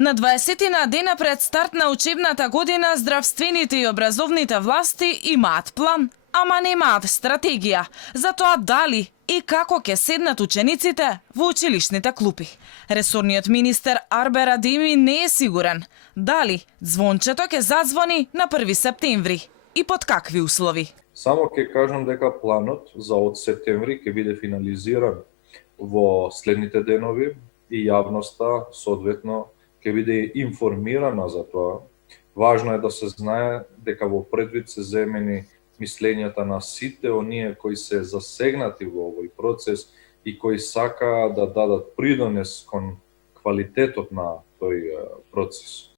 На 20 дена пред старт на учебната година, здравствените и образовните власти имаат план, ама немаат стратегија за тоа дали и како ќе седнат учениците во училишните клупи. Ресорниот министер Арбе Радими не е сигурен дали звончето ќе зазвони на 1 септември и под какви услови. Само ќе кажам дека планот за од септември ќе биде финализиран во следните денови и јавноста соодветно ќе биде информирана за тоа. Важно е да се знае дека во предвид се земени мислењата на сите оние кои се засегнати во овој процес и кои сакаат да дадат придонес кон квалитетот на тој процес.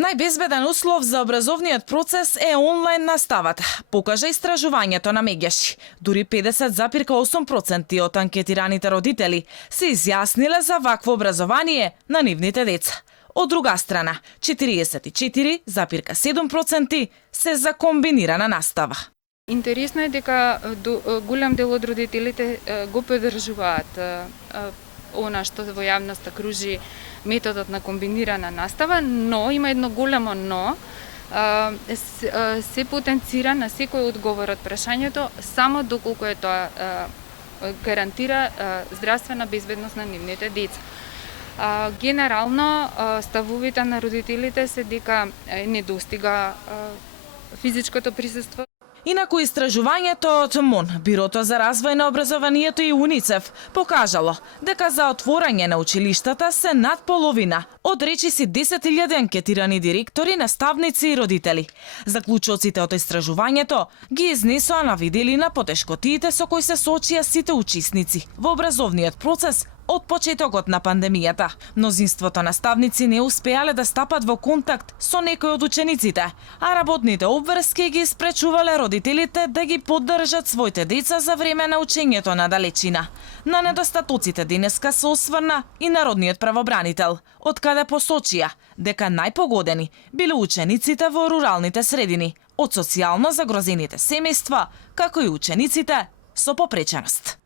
Најбезбеден услов за образовниот процес е онлайн наставата, покажа истражувањето на Мегеши. Дури 50,8% од анкетираните родители се изјасниле за вакво образование на нивните деца. Од друга страна, 44,7% се за комбинирана настава. Интересно е дека голем дел од родителите го поддржуваат она што во јавноста кружи методот на комбинирана настава, но има едно големо но, се потенцира на секој одговор од прашањето само доколку е тоа гарантира здравствена безбедност на нивните деца. Генерално ставовите на родителите се дека не достига физичкото присуство. Инаку истражувањето од МОН, Бирото за развој на образованието и УНИЦЕФ покажало дека за отворање на училиштата се над половина од речиси 10.000 анкетирани директори, наставници и родители. Заклучоците од истражувањето ги изнесоа на виделина потешкотиите со кои се соочија сите учесници во образовниот процес од почетокот на пандемијата. Мнозинството наставници не успеале да стапат во контакт со некој од учениците, а работните обврски ги спречувале родителите да ги поддржат своите деца за време на учењето на далечина. На недостатоците денеска се осврна и народниот правобранител, од каде посочија дека најпогодени биле учениците во руралните средини, од социјално загрозените семејства, како и учениците со попреченост.